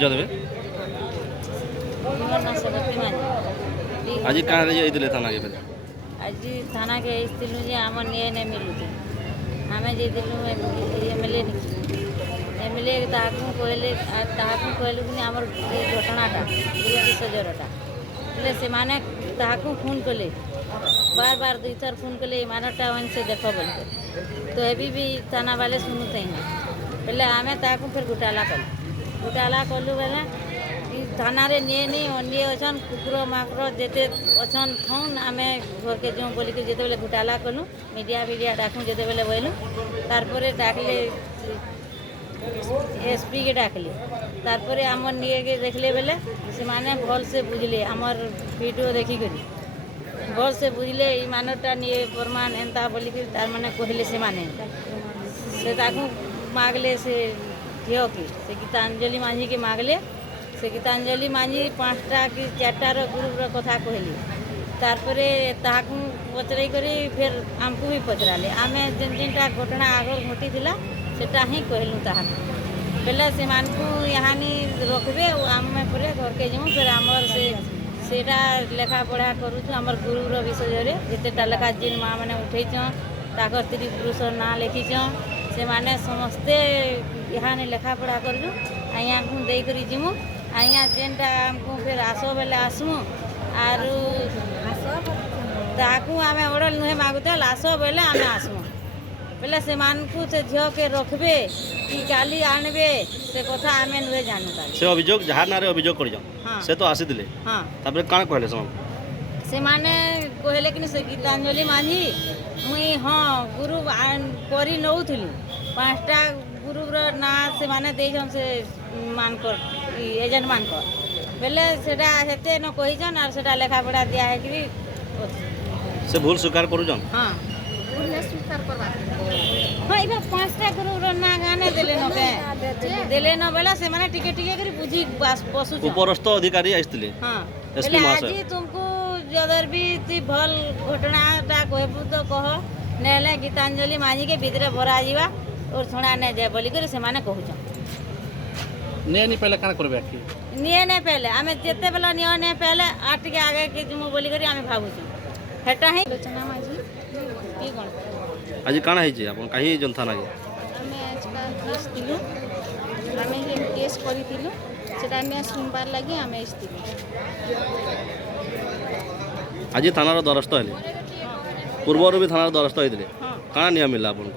देवे आज कहाँ जाइए थाना के पहले आज थाना के आइलु जे आम निये नहीं मिलुचे आम जाइलु एमएलए एमएलए कहले कहलु कि आमर घटनाटा सजरटा बोले से माने फोन कले बार बार दुई थर फोन कले मानटा वन से देख बोलते तो अभी भी थाना वाले सुनुते हैं पहले आम फिर घोटाला कलु बेले थाना रे निये नहीं अन्य अच्छन कुकुर माकुर जेते अच्छन थन आम घर के जो बोलिक जिते बेले घोटाला कलु मीडिया डाकू जिते बेले बोलू तार डाकले एसपी के डाकले तार आम निये के देखले बेले से माने भल से बुझले आमर वीडियो देखी करी भल से बुझले ई मानटा निये प्रमाण एंता बोलिक तार माने कहले से माने से ताकू मागले से झील की से गीतांजलि माझी के मागले से गीतांजलि माझी 5टा कि 4टार ग्रुप कथा कहली तारपरे ताकू पचराई करी फिर आमको भी पचराले आमे जेन जेनटा घटना आगर घटी थिला सेटा ही कहलु ताहा पहले से मानकू यहानी रखबे आमे परे घर के जमु फिर आमर से सेटा लेखा पढ़ा करू आमर गुरुर विषय रे जेतेटा लेखा जिन माँ माने उठैछ ताकर स्त्री पुरुष ना लिखिछ से माने समस्ते यहाँ लेखा पढ़ा करूँ आया को दे करी जिमु आया जेनटा हमको फिर आसो बेले आसमु आरु ताकू आमे ओडल नुहे मागुते आसो बेले आमे आसमु बेले से मानकू से झियो के रखबे कि गाली आनबे से कथा आमे नुहे जानू से अभियोग जहार नारे अभियोग करियो हां से तो आसी दिले हां तापर कान कहले से माने कहले कि से गीतांजलि माझी मुई हाँ गुरु करी नौथिलु 5टा ग्रुप ना से माने देजन से मानकर एजेंट मानकर बेले सेटा हेते न कहिजन आर सेटा लेखा पढ़ा दिया है कि से भूल स्वीकार करूजन हां भूल ने स्वीकार करबा हां इबा 5टा ग्रुप ना गाने देले न के देले न बेला से माने टिके टिके करी बुझी पसु उपरस्थ अधिकारी आइसतिले हां एसपी महाशय आज तुमको जदर भी ती भल घटनाटा कहबू तो कह नेले गीतांजलि माझी के भीतर भरा जीवा और छुड़ा नहीं जाए बोली कर से माने कहूछ ने नहीं पहले कान करबे की निये नहीं पहले आमे जेते बेला निये नहीं पहले आट के आगे के जुमो बोली करी आमे भाबुछ हेटा ही रचना माझी की कोन आज काना है जे अपन काहे जन थाना के आमे आज का केस दिलु आमे ये केस करी दिलु सेटा आमे सोमवार लागि आमे इस्तिलु आज थाना रो दरस्त हेले पूर्व भी थाना दरस्त होइतले काना नियम मिला अपन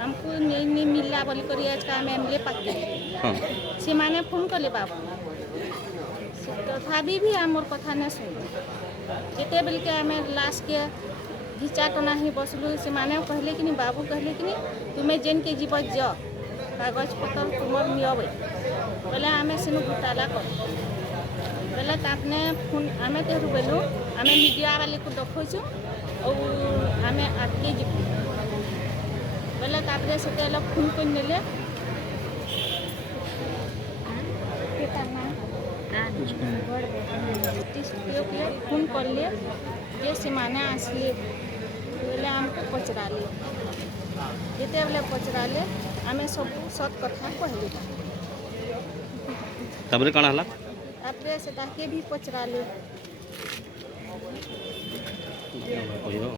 हमको नहीं मिलला बोली करी आज का आमे एमएलए पाके हां से माने फोन करले बाबू तथापि भी हमर कथा न सुन जेते बेल के आमे लास्ट के घिचा तो नहीं बसलु से माने कहले कि बाबू कहले कि तुमे जेन के जीव ज कागज पत्र तुमर नियबे बोले आमे सेनु घोटाला कर बोले तापने फोन आमे ते रुबेलु आमे मीडिया वाले को देखोछु और आमे आके जीव बोले तापरे सेते ल फोन कर नेले फोन कर ले जे से माने आसले बोले हमको पचराले जेते बेले पचराले आमे सब सत कथा कहले तापर काना हला तापरे से ताके भी पचराले कहियो